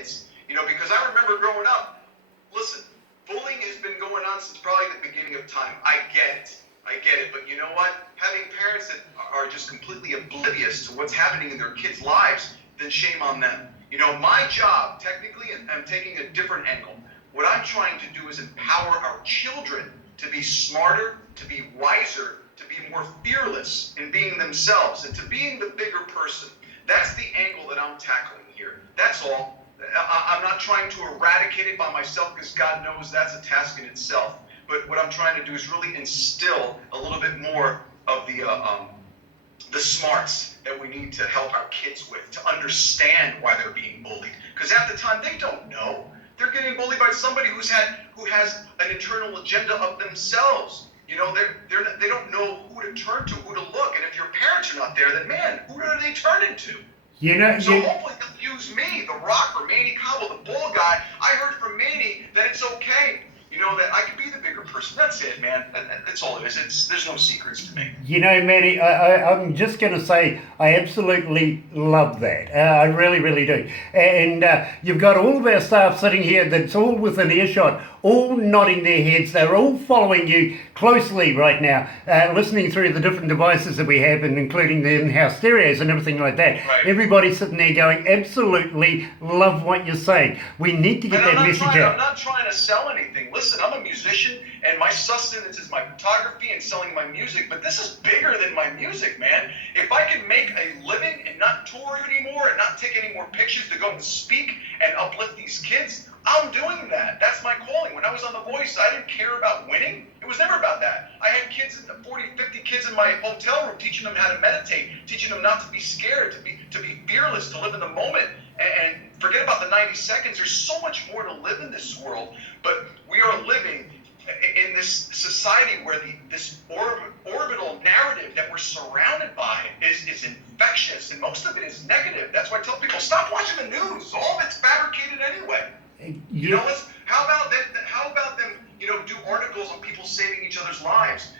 kids. Because I remember growing up, listen, bullying has been going on since probably the beginning of time. I get it. But you know what? Having parents that are just completely oblivious to what's happening in their kids' lives, then shame on them. My job, technically, and I'm taking a different angle. What I'm trying to do is empower our children to be smarter, to be wiser, to be more fearless in being themselves, and to being the bigger person. That's the angle that I'm tackling here. That's all. I'm not trying to eradicate it by myself, because God knows that's a task in itself. But what I'm trying to do is really instill a little bit more of the smarts that we need to help our kids with, to understand why they're being bullied. Because at the time, they don't know. They're getting bullied by somebody who has an internal agenda of themselves. They don't know who to turn to, who to look. And if your parents are not there, then man, who are they turning to? So hopefully they'll use me, the Rock, or Manny Cabo, the bull guy. I heard from Manny that it's okay. That I could be the bigger person. That's it, man. That's all it is. There's no secrets to me. Manny, I'm just going to say I absolutely love that. I really, really do. And you've got all of our staff sitting here that's all within earshot, all nodding their heads. They're all following you closely right now, listening through the different devices that we have, and including the in-house stereos and everything like that. Right. Everybody's sitting there going, absolutely love what you're saying. We need to get that message out. I'm not trying to sell anything. Listen, I'm a musician, and my sustenance is my photography and selling my music, but this is bigger than my music, man. If I can make a living and not tour anymore and not take any more pictures to go and speak and uplift these kids, I'm doing that. That's my calling. When I was on The Voice, I didn't care about winning. It was never about that. I had 40, 50 kids in my hotel room, teaching them how to meditate, teaching them not to be scared, to be fearless, to live in the moment, and forget about the 90 seconds. There's so much more to live in this world, but we are living in this society where this orbital narrative that we're surrounded by is infectious, and most of it is negative. That's why I tell people, stop watching the news. All of it's fabricated anyway. How about them, do articles on people saving each other's lives,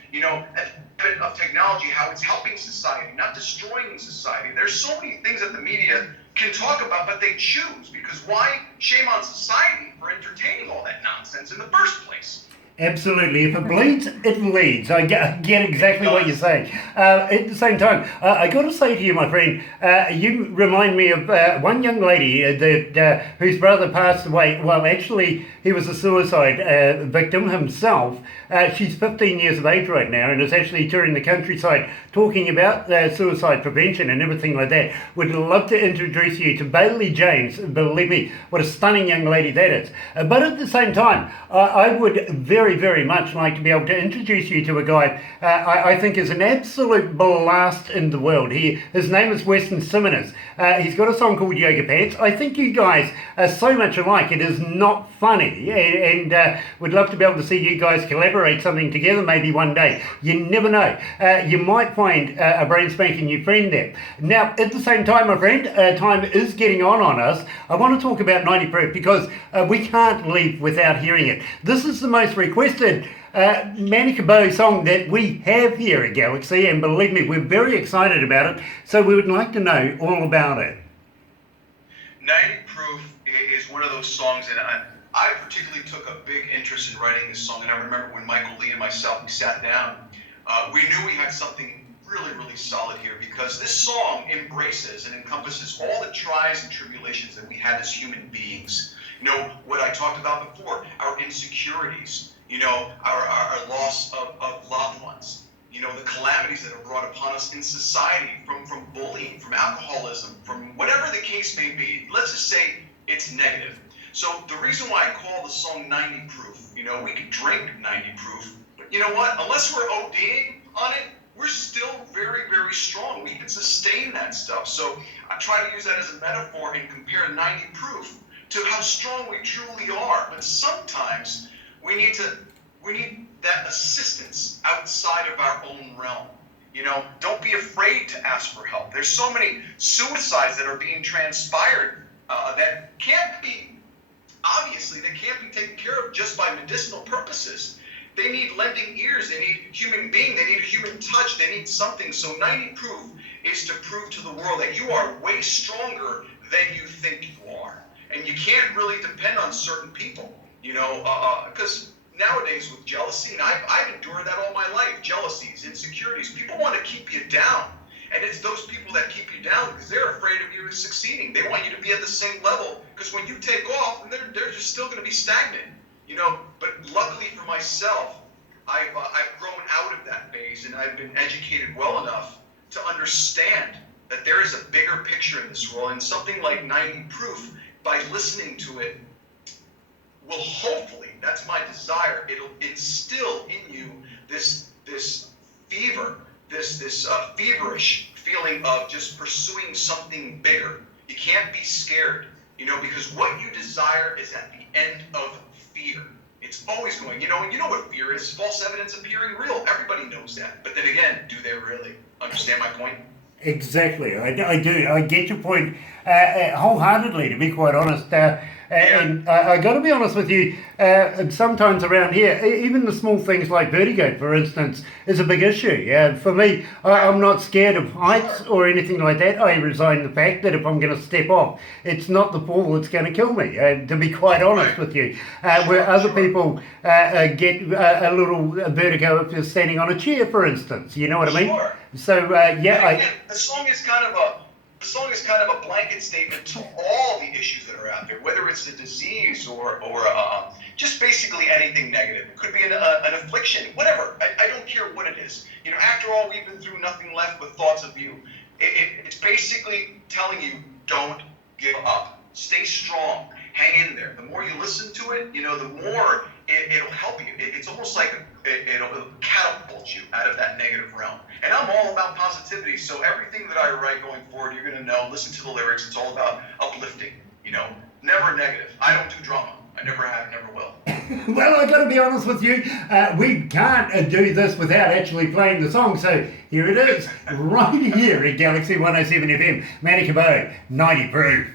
of technology, how it's helping society, not destroying society. There's so many things that the media can talk about, but they choose, because why shame on society for entertaining all that nonsense in the first place? Absolutely. If it bleeds, it leads. I get exactly what you're saying. At the same time, I got to say to you, my friend, you remind me of one young lady whose brother passed away. Well, actually, he was a suicide victim himself. She's 15 years of age right now, and is actually touring the countryside talking about suicide prevention and everything like that. Would love to introduce you to Bailey James. Believe me, what a stunning young lady that is. But at the same time, I would very, very much like to be able to introduce you to a guy I think is an absolute blast in the world. His name is Weston Simmons. He's got a song called Yoga Pants. I think you guys are so much alike, it is not funny, and would love to be able to see you guys collaborate something together maybe one day. You never know. You might find a brand spanking new friend there. Now, at the same time, my friend, time is getting on us. I want to talk about 90 Proof, because we can't leave without hearing it. This is the most requested Manny Cabo song that we have here at Galaxy, and believe me, we're very excited about it, so we would like to know all about it. 90 Proof is one of those songs, and I particularly took a big interest in writing this song, and I remember when Michael Lee and myself, we sat down, we knew we had something really, really solid here, because this song embraces and encompasses all the trials and tribulations that we have as human beings. What I talked about before, our insecurities, our loss of loved ones, the calamities that are brought upon us in society from bullying, from alcoholism, from whatever the case may be. Let's just say it's negative. So the reason why I call the song 90 Proof, we could drink 90 Proof, but you know what? Unless we're ODing on it, we're still very, very strong. We can sustain that stuff. So I try to use that as a metaphor and compare 90 Proof to how strong we truly are. But sometimes we need that assistance outside of our own realm. Don't be afraid to ask for help. There's so many suicides that are being transpired that can't be taken care of just by medicinal purposes. They need lending ears. They need human being. They need human touch. They need something. So 90 Proof is to prove to the world that you are way stronger than you think you are. and you can't really depend on certain people, because nowadays with jealousy, and I've endured that all my life, jealousies, insecurities, people want to keep you down. And it's those people that keep you down because they're afraid of you succeeding. They want you to be at the same level because when you take off, they're just still going to be stagnant, But luckily for myself, I've grown out of that phase, and I've been educated well enough to understand that there is a bigger picture in this world, and something like 90 Proof, by listening to it, will hopefully, that's my desire, it'll instill in you this fever, this feverish feeling of just pursuing something bigger. You can't be scared, because what you desire is at the end of fear. It's always going, and you know what fear is, false evidence appearing real. Everybody knows that. But then again, do they really understand my point? Exactly, I do. I get your point wholeheartedly, to be quite honest. And I got to be honest with you, sometimes around here, even the small things like vertigo, for instance, is a big issue. For me, I'm not scared of heights or anything like that. I resign the fact that if I'm going to step off, it's not the fall that's going to kill me, to be quite honest with you. Where other people get a little vertigo if you're standing on a chair, for instance. You know what I mean? Sure. So, the song is kind of a blanket statement to all the issues that are out there, whether it's a disease or just basically anything negative. It could be an affliction, whatever. I don't care what it is. After all we've been through, nothing left but thoughts of you. It's basically telling you, don't give up. Stay strong. Hang in there. The more you listen to it, the more it'll help you. It's almost like it'll catapult you out of that negative realm. And I'm all about positivity, so everything that I write going forward, you're going to know. Listen to the lyrics. It's all about uplifting, never negative. I don't do drama. I never have, never will. Well, I got to be honest with you, we can't do this without actually playing the song, so here it is, right here at Galaxy 107 FM, Manny Cabo, 90 Proof.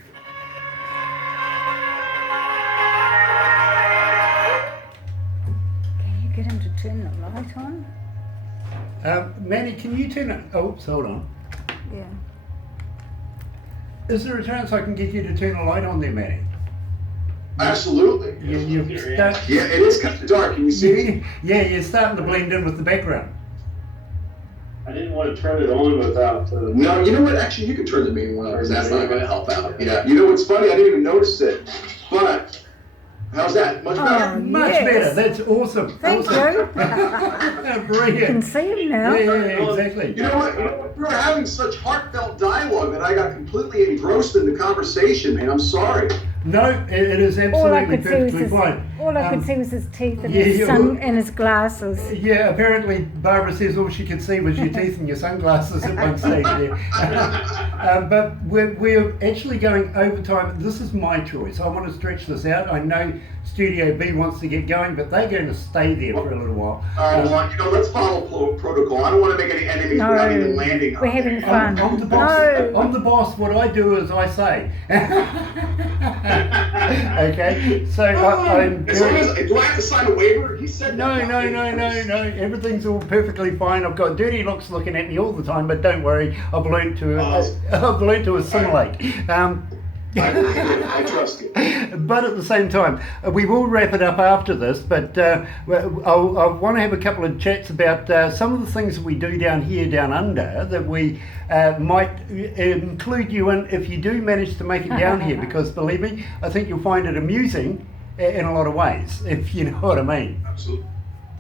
Get him to turn the light on? Manny, can you turn it? Oh, hold on. Yeah. Is there a chance I can get you to turn the light on there, Manny? Absolutely. Yeah, it is kind of dark. Can you see me? Yeah, you're starting to blend in with the background. I didn't want to turn it on without... No, you know what? Actually, you can turn the main one on because that's not going to help out. Yeah. You know what's funny? I didn't even notice it. But... how's that? Much better? Much better. That's awesome. Thank you. Brilliant. You can see him now. Yeah, exactly. You know what? We were having such heartfelt dialogue that I got completely engrossed in the conversation, man. I'm sorry. No, it is absolutely perfectly fine. All I could see was his teeth and and his glasses. Yeah, apparently Barbara says all she could see was your teeth and your sunglasses at one stage there. But we're actually going over time. This is my choice. I want to stretch this out. I know Studio B wants to get going, but they're going to stay there for a little while. Let's follow protocol. I don't want to make any enemies without even landing. We're having fun. I'm the boss. I'm the boss. What I do is I say. Okay, so I'm. Do I have to sign a waiver? He said no. Everything's all perfectly fine. I've got dirty looks looking at me all the time, but don't worry. I've learned to assimilate. I trust you. But at the same time, we will wrap it up after this, but I want to have a couple of chats about some of the things that we do down here, down under, that we might include you in if you do manage to make it down here, because believe me, I think you'll find it amusing in a lot of ways, if you know what I mean. Absolutely.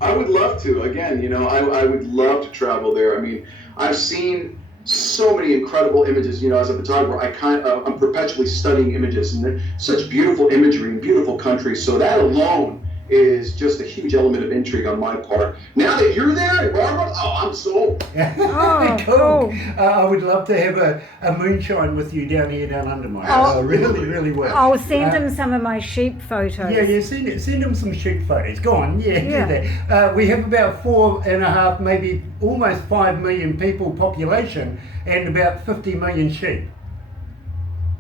I would love to. Again, I would love to travel there. I mean, I've seen so many incredible images. As a photographer, I'm perpetually studying images, and they're such beautiful imagery and beautiful countries. So that alone is just a huge element of intrigue on my part. Now that you're there, Barbara, I'm sold. Cool. I would love to have a moonshine with you down here, down under my house. I really would. I'll send him some of my sheep photos. Yeah, send him some sheep photos. Go on, do that. We have about 4.5, maybe almost 5 million people population and about 50 million sheep.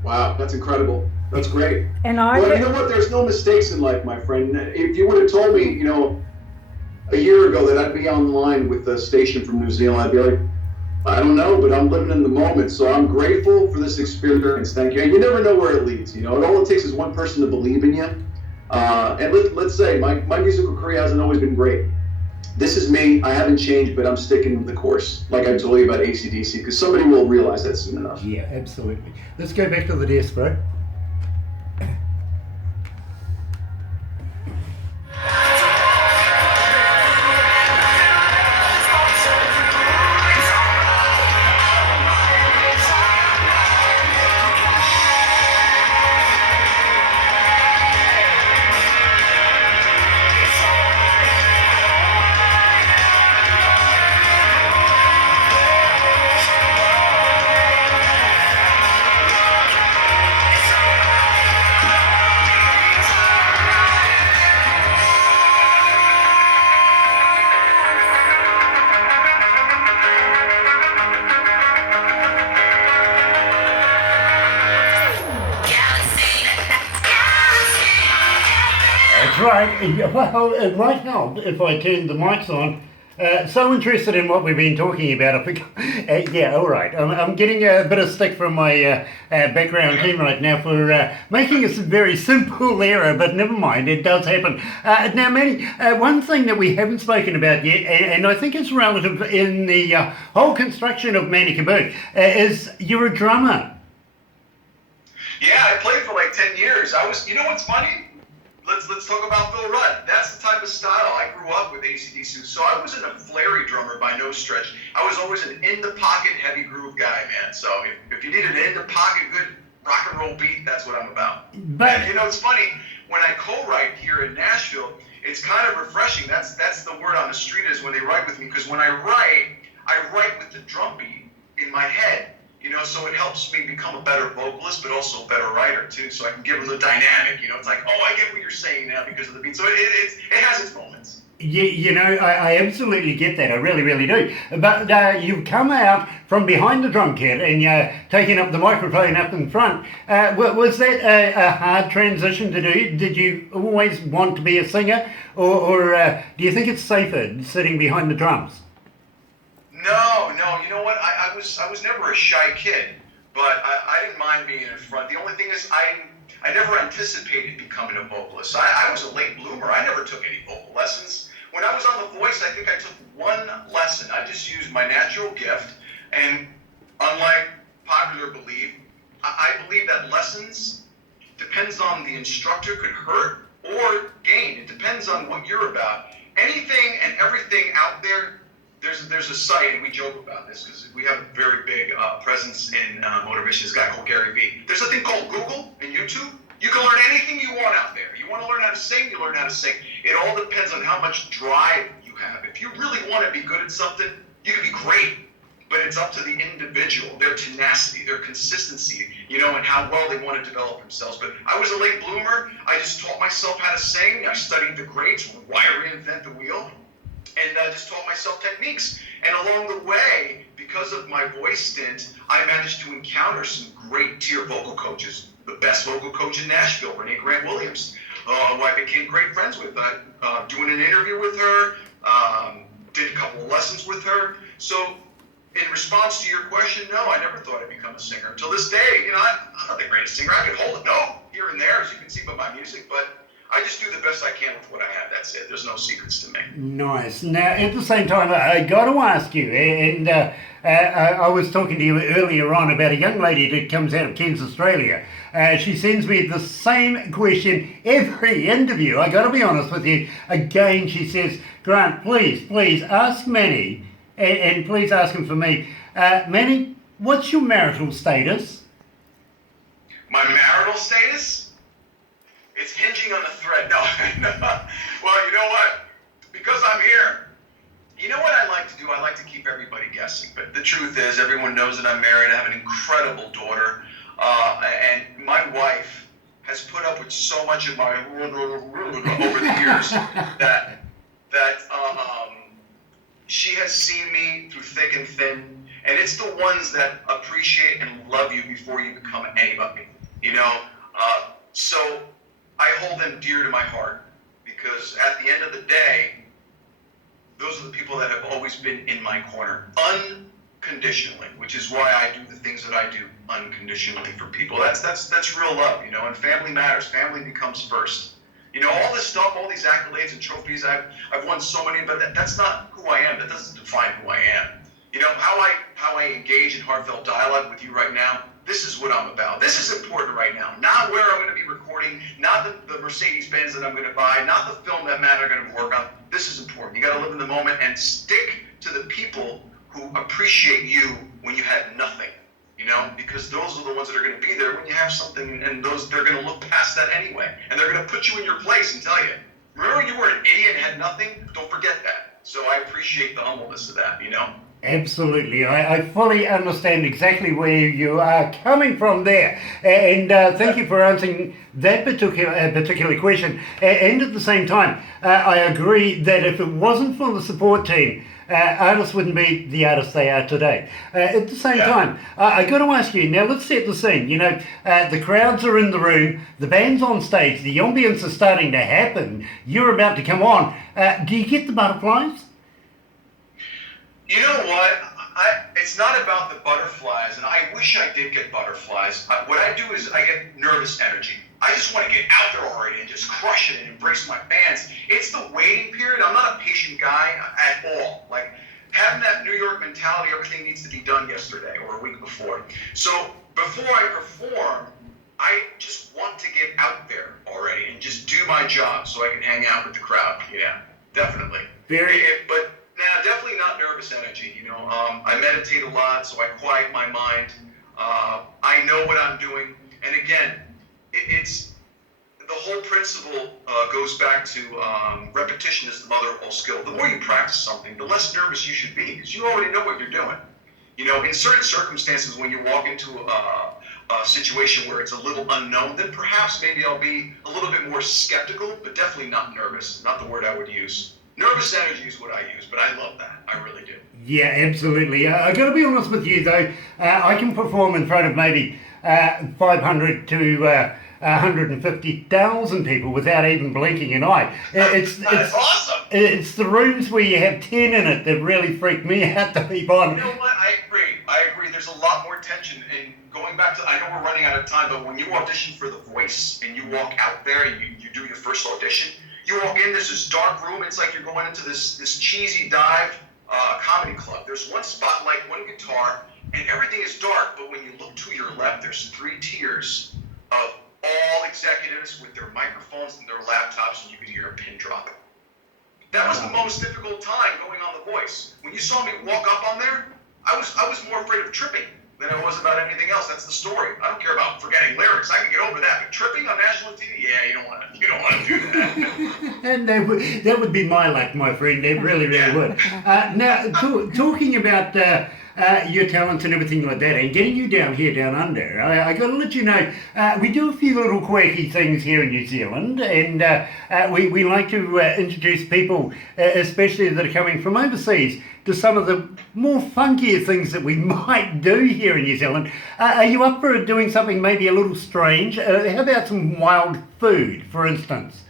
Wow, that's incredible. That's great. And you know what? There's no mistakes in life, my friend. If you would have told me, a year ago that I'd be online with the station from New Zealand, I'd be like, I don't know, but I'm living in the moment, so I'm grateful for this experience. Thank you. And you never know where it leads. You know, all it takes is one person to believe in you. And let's say my musical career hasn't always been great. This is me. I haven't changed, but I'm sticking with the course, like I told you about AC/DC, because somebody will realize that soon enough. Yeah, absolutely. Let's go back to the desk, bro. Right. Well, it might help if I turn the mics on. So interested in what we've been talking about. Yeah, all right. I'm getting a bit of stick from my background team right now for making a very simple error, but never mind, it does happen. Now, Manny, one thing that we haven't spoken about yet, and I think it's relative in the whole construction of Manny Cabo, is you're a drummer. Yeah, I played for like 10 years. You know what's funny? Let's talk about Phil Rudd. That's the type of style I grew up with AC/DC. So I wasn't a flary drummer by no stretch. I was always an in-the-pocket, heavy groove guy, man. So if you needed an in-the-pocket, good rock and roll beat, that's what I'm about. But and you know, it's funny, when I co-write here in Nashville, it's kind of refreshing. That's the word on the street is when they write with me, because when I write with the drum beat in my head. You know, so it helps me become a better vocalist, but also a better writer too. So I can give them the dynamic. You know, it's like, oh, I get what you're saying now because of the beat. So it has its moments. You know, I absolutely get that. I really, really do. But you've come out from behind the drum kit and taking up the microphone up in front. Was that a hard transition to do? Did you always want to be a singer, or do you think it's safer sitting behind the drums? No. You know what? I was never a shy kid, but I didn't mind being in front. The only thing is I never anticipated becoming a vocalist. I was a late bloomer. I never took any vocal lessons. When I was on The Voice, I think I took one lesson. I just used my natural gift, and unlike popular belief, I believe that lessons depends on the instructor could hurt or gain. It depends on what you're about. Anything and everything out there. There's a site, and we joke about this because we have a very big presence in motivation. This guy called Gary Vee. There's a thing called Google and YouTube. You can learn anything you want out there. You want to learn how to sing, you learn how to sing. It all depends on how much drive you have. If you really want to be good at something, you can be great. But it's up to the individual, their tenacity, their consistency, you know, and how well they want to develop themselves. But I was a late bloomer. I just taught myself how to sing. I studied the greats. Why reinvent the wheel? And I just taught myself techniques. And along the way, because of my voice stint, I managed to encounter some great tier vocal coaches. The best vocal coach in Nashville, Renee Grant Williams, who I became great friends with. Doing an interview with her, did a couple of lessons with her. So in response to your question, no, I never thought I'd become a singer. Until this day, you know, I'm not the greatest singer. I can hold a note here and there, as you can see by my music, but I just do the best I can with what I have. That's it. There's no secrets to me. Nice. Now, at the same time, I got to ask you, and I was talking to you earlier on about a young lady that comes out of Cairns, Australia. She sends me the same question every interview. I got to be honest with you. Again, she says, Grant, please ask Manny, and please ask him for me. Manny, what's your marital status? My marital status? It's hinging on the thread. No. Well, you know what? Because I'm here, you know what I like to do? I like to keep everybody guessing. But the truth is, everyone knows that I'm married. I have an incredible daughter. And my wife has put up with so much of my over the years that she has seen me through thick and thin. And it's the ones that appreciate and love you before you become anybody. You know? So I hold them dear to my heart because at the end of the day, those are the people that have always been in my corner, conditionally, which is why I do the things that I do unconditionally for people. That's real love, and family matters. Family becomes first. All this stuff, all these accolades and trophies, I've won so many, but that's not who I am. That doesn't define who I am. How I engage in heartfelt dialogue with you right now, this is what I'm about. This is important right now. Not where I'm going to be recording, not the Mercedes-Benz that I'm going to buy, not the film that Matt are going to work on. This is important. You got to live in the moment and stick to the people who appreciate you when you had nothing. Because those are the ones that are going to be there when you have something, and they're going to look past that anyway, and they're going to put you in your place and tell you, remember you were an idiot and had nothing? Don't forget that. So I appreciate the humbleness of that, Absolutely. I fully understand exactly where you are coming from there. And thank you for answering that particular question. And at the same time, I agree that if it wasn't for the support team, artists wouldn't be the artists they are today. At the same time, I got to ask you, now let's set the scene. The crowds are in the room, the band's on stage, the ambience is starting to happen, you're about to come on. Do you get the butterflies? You know what? It's not about the butterflies, and I wish I did get butterflies. What I do is I get nervous energy. I just want to get out there already and just crush it and embrace my fans. It's the waiting period. I'm not a patient guy at all. Like, having that New York mentality, everything needs to be done yesterday or a week before. So before I perform, I just want to get out there already and just do my job so I can hang out with the crowd. Yeah, definitely. But now, definitely not nervous energy. I meditate a lot, so I quiet my mind. I know what I'm doing, and again, it's the whole principle goes back to repetition is the mother of all skill. The more you practice something, the less nervous you should be, because you already know what you're doing. In certain circumstances, when you walk into a situation where it's a little unknown, then perhaps maybe I'll be a little bit more skeptical, but definitely not nervous. Not the word I would use. Nervous energy is what I use, but I love that. I really do. Yeah, absolutely. I got to be honest with you, though. I can perform in front of maybe 500 to 150,000 people without even blinking an eye. That's awesome. It's the rooms where you have 10 in it that really freak me out to be on. You know what? I agree. There's a lot more tension. And going back to, I know we're running out of time, but when you audition for The Voice and you walk out there and you do your first audition, you walk in, there's this dark room. It's like you're going into this cheesy dive comedy club. There's one spotlight, one guitar, and everything is dark. But when you look to your left, there's 3 tiers of all executives with their microphones and their laptops, and you can hear a pin drop. That was the most difficult time going on The Voice. When you saw me walk up on there, I was more afraid of tripping than I was about anything else. That's the story. I don't care about forgetting lyrics. I can get over that. But tripping on national TV, yeah, you don't want to do that. And that would be my luck, my friend. It really would. Now, talking about your talents and everything like that, and getting you down under, I got to let you know, we do a few little quirky things here in New Zealand, and we like to introduce people, especially that are coming from overseas, to some of the more funkier things that we might do here in New Zealand. Are you up for doing something maybe a little strange? How about some wild food, for instance?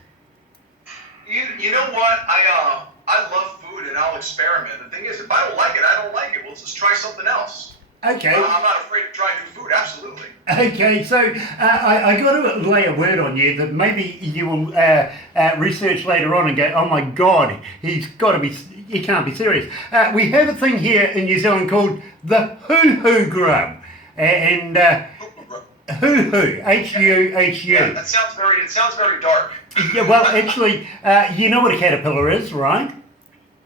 You know what? I love food and I'll experiment. The thing is, if I don't like it, I don't like it. Well, let's just try something else. Okay. I'm not afraid to try new food, absolutely. Okay, so I got to lay a word on you that maybe you will research later on and go, oh my God, he can't be serious. We have a thing here in New Zealand called the hoo-hoo grub. And hoo-hoo, H-U-H-U. Yeah, it sounds very dark. Yeah, well, actually, you know what a caterpillar is, right?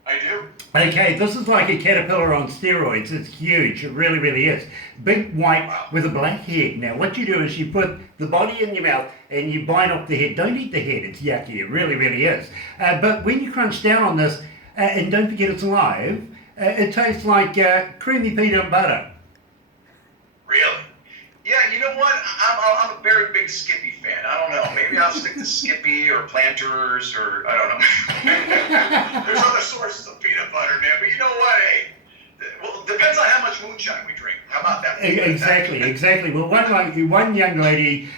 I do. Okay, this is like a caterpillar on steroids. It's huge. It really, really is. Big white with a black head. Now, what you do is you put the body in your mouth and you bite off the head. Don't eat the head. It's yucky. It really, really is. But when you crunch down on this, and don't forget it's alive, it tastes like creamy peanut butter. Really? Yeah, you know what? I'm a very big Skippy fan. I don't know. Maybe I'll stick to Skippy or Planters or I don't know. There's other sources of peanut butter, man. But you know what? Hey, well, it depends on how much moonshine we drink. How about that? Exactly. Well, one young lady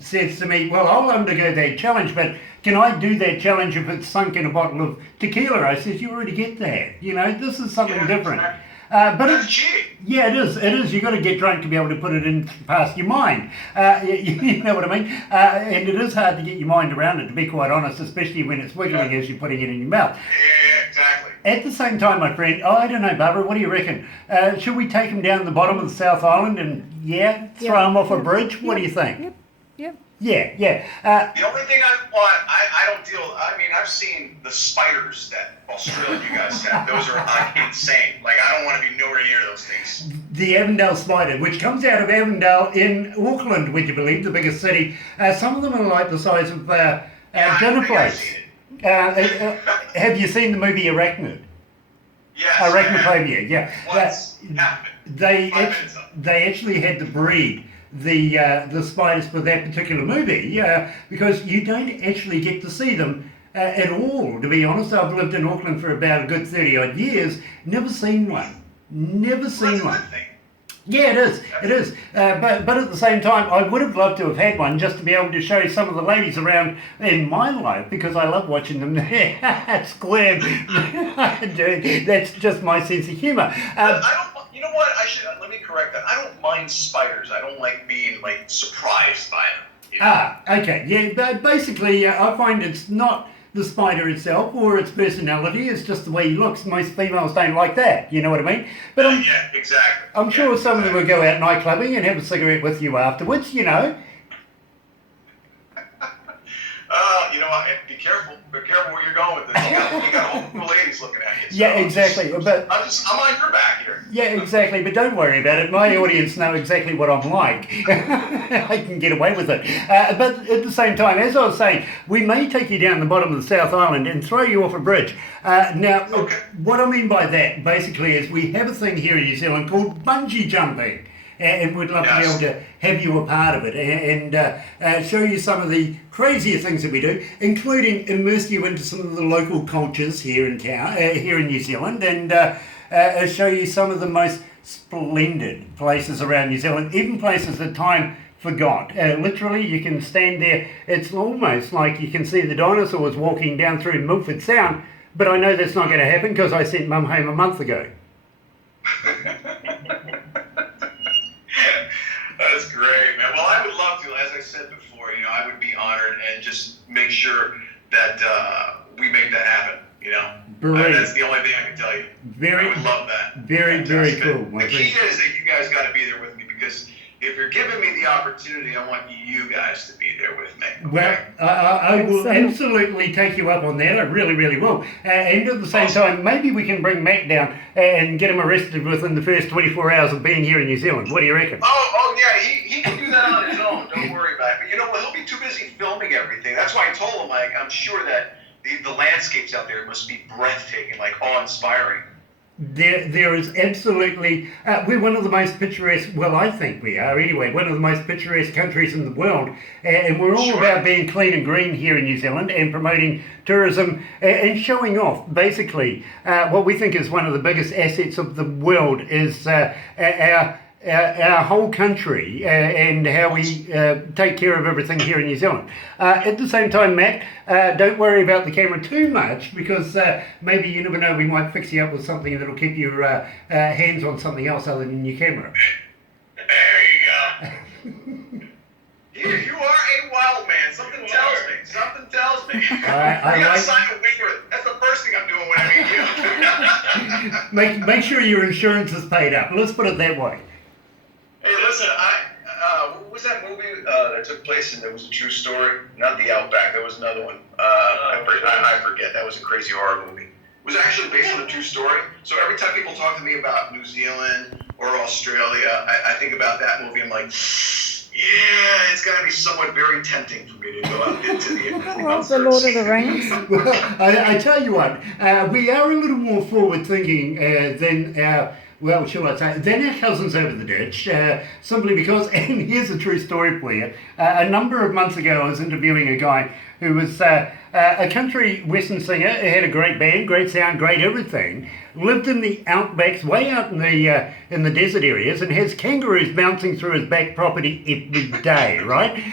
says to me, well, I'll undergo that challenge, but can I do that challenge if it's sunk in a bottle of tequila? I said, you already get that. You know, this is something different. But That's cheating. yeah, it is. It is. You got to get drunk to be able to put it in past your mind. You know what I mean? And it is hard to get your mind around it, to be quite honest, especially when it's wiggling as you're putting it in your mouth. Yeah, exactly. At the same time, my friend, I don't know, Barbara, what do you reckon? Should we take him down the bottom of the South Island and, throw him off a bridge? What do you think? Yep. Yeah. The only thing I don't deal. I mean, I've seen the spiders that Australia you guys have. Those are insane. Like, I don't want to be nowhere near those things. The Avondale spider, which comes out of Avondale in Auckland, would you believe, the biggest city. Some of them are like the size of dinner I've plates. seen it. Have you seen the movie Arachnid? Yes. Arachnophobia, yeah. Once. Half of it. 5 minutes up. They actually had to breed the spiders for that particular movie, because you don't actually get to see them at all, to be honest. I've lived in Auckland for about a good 30-odd years, never seen one. Never seen one. Yeah, it is. But at the same time, I would have loved to have had one just to be able to show some of the ladies around in my life, because I love watching them squirm. That's just my sense of humour. I don't. You know what? Let me correct that. I don't mind spiders. I don't like being surprised by them. You know? Okay. Yeah, but basically, I find it's not the spider itself or its personality, it's just the way he looks. Most females don't like that, you know what I mean? But yeah, exactly. I'm sure some of them will go out night clubbing and have a cigarette with you afterwards, you know. You know, be careful. Be careful where you're going with this. You got all the ladies looking at you. So Yeah, exactly. But I'm on your back here. yeah, exactly. But don't worry about it. My audience know exactly what I'm like. I can get away with it. But at the same time, as I was saying, we may take you down the bottom of the South Island and throw you off a bridge. Now, what I mean by that, basically, is we have a thing here in New Zealand called bungee jumping. And we'd love to be able to have you a part of it and show you some of the crazier things that we do, including immerse you into some of the local cultures here in town, here in New Zealand, and show you some of the most splendid places around New Zealand, even places that time forgot. Literally, you can stand there. It's almost like you can see the dinosaurs walking down through Milford Sound, but I know that's not going to happen because I sent Mum home a month ago. That's great, man. Well, I would love to. As I said before, you know, I would be honored and just make sure that we make that happen. You know, that's the only thing I can tell you. I would love that. Very cool. The key is that you guys got to be there with me, because if you're giving me the opportunity, I want you guys to be there with me. Okay? Well, I will absolutely take you up on that. I really will. And at the same time, maybe we can bring Matt down and get him arrested within the first 24 hours of being here in New Zealand. What do you reckon? Oh yeah, he can do that on his own. Don't worry about it. But you know what? He'll be too busy filming everything. That's why I told him, I'm sure that the landscapes out there must be breathtaking, awe-inspiring. There is absolutely, we're one of the most picturesque, well, I think we are anyway, one of the most picturesque countries in the world, and we're all about being clean and green here in New Zealand and promoting tourism and showing off, basically, what we think is one of the biggest assets of the world is our whole country and how we take care of everything here in New Zealand. At the same time, Matt, don't worry about the camera too much, because maybe, you never know, we might fix you up with something that'll keep your hands on something else other than your camera. There you go. You are a wild man. Something tells me. We gotta sign a waiver. That's the first thing I'm doing when I meet you. Make sure your insurance is paid up. Let's put it that way. Hey, listen, what was that movie that took place and it was a true story? Not The Outback, there was another one. I forget, that was a crazy horror movie. It was actually based on a true story. So every time people talk to me about New Zealand or Australia, I think about that movie. I'm like, yeah, it's got to be somewhat very tempting for me to go out into the Lord of the Rings. Well, I tell you what, we are a little more forward-thinking than our... Well, shall I say, than our cousins over the ditch, simply because, and here's a true story for you, a number of months ago I was interviewing a guy who was a country western singer, had a great band, great sound, great everything, lived in the outbacks, way out in the desert areas, and has kangaroos bouncing through his back property every day, right?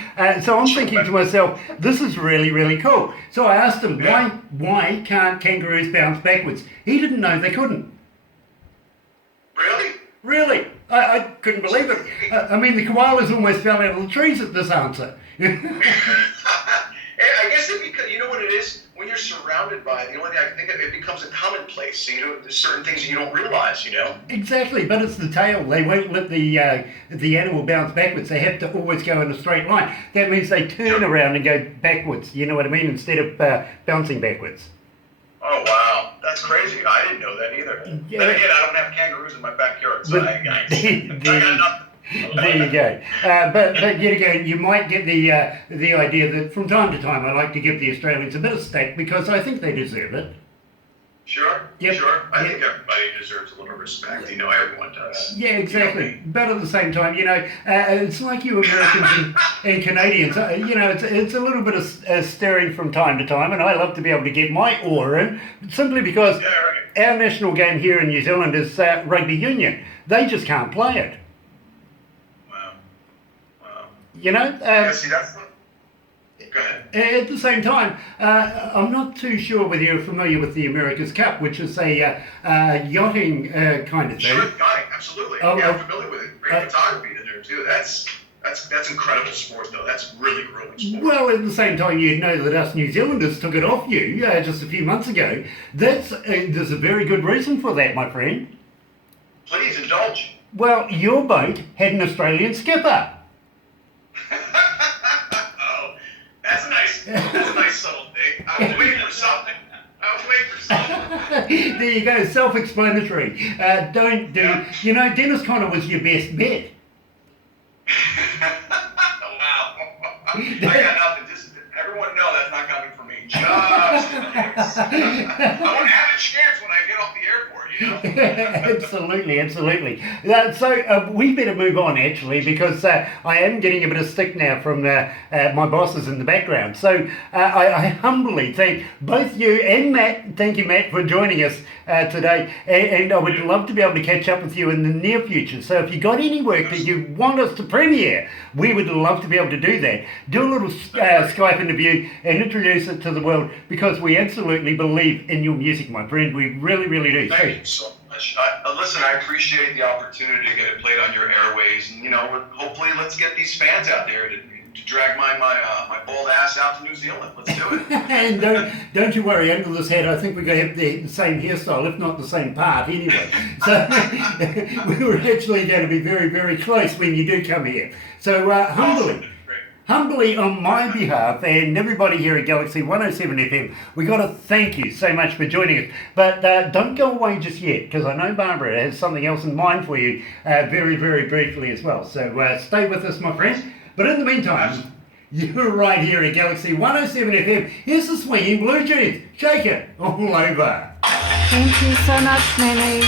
So I'm thinking to myself, this is really cool. So I asked him, why can't kangaroos bounce backwards? He didn't know they couldn't. Really? Really? I couldn't believe it. I mean, the koalas almost fell out of the trees at this answer. I guess you know what it is? When you're surrounded by it, the only thing I can think of, it becomes a commonplace. So there's certain things that you don't realize, you know? Exactly, but it's the tail. They won't let the animal bounce backwards. They have to always go in a straight line. That means they turn around and go backwards, you know what I mean, instead of bouncing backwards. Oh, wow. That's crazy. I didn't know that either. Yeah. Then again, I don't have kangaroos in my backyard, so I got nothing. There you go. But yet again, you might get the idea that from time to time I like to give the Australians a bit of stick because I think they deserve it. Sure, Yep. sure. I think everybody deserves a little respect. You know, everyone does. Yeah, exactly. But at the same time, you know, it's like you Americans and Canadians. You know, it's a little bit of stirring from time to time, and I love to be able to get my oar in simply because our national game here in New Zealand is rugby union. They just can't play it. You know? See, that's what... Go ahead. At the same time, I'm not too sure whether you're familiar with the America's Cup, which is a yachting kind of thing. Sure, yachting, absolutely. Oh, I'm familiar with it. Great photography in there, too. That's incredible sport, though. That's really grueling sport. Well, at the same time, you'd know that us New Zealanders took it off you just a few months ago. There's a very good reason for that, my friend. Please indulge. Well, your boat had an Australian skipper. Oh, that's nice. That's a nice subtle thing. I was waiting for something. There you go, self-explanatory. You know, Dennis Conner was your best bet. Wow. I got nothing. Just everyone know that's not coming from me. Just in case. I won't have a chance when I get off the airport, you know? Absolutely. So we better move on, actually, because I am getting a bit of stick now from my bosses in the background. So I humbly thank both you and Matt. Thank you, Matt, for joining us today. And I would love to be able to catch up with you in the near future. So if you got any work that you want us to premiere, we would love to be able to do that. Do a little Skype interview and introduce it to the world, because we absolutely believe in your music, my friend. We really do. Thank you so much. Listen, I appreciate the opportunity to get it played on your airways, and hopefully let's get these fans out there to drag my bald ass out to New Zealand. Let's do it. And don't you worry, under this hat, I think we're going to have the same hairstyle, if not the same part anyway. So we're actually going to be very close when you do come here. So humbly on my behalf and everybody here at Galaxy 107 FM, we got to thank you so much for joining us. But don't go away just yet, because I know Barbara has something else in mind for you very briefly as well. So stay with us, my friends. But in the meantime, you're right here at Galaxy 107 FM. Here's the swinging blue jeans. Shake it all over. Thank you so much, Manny.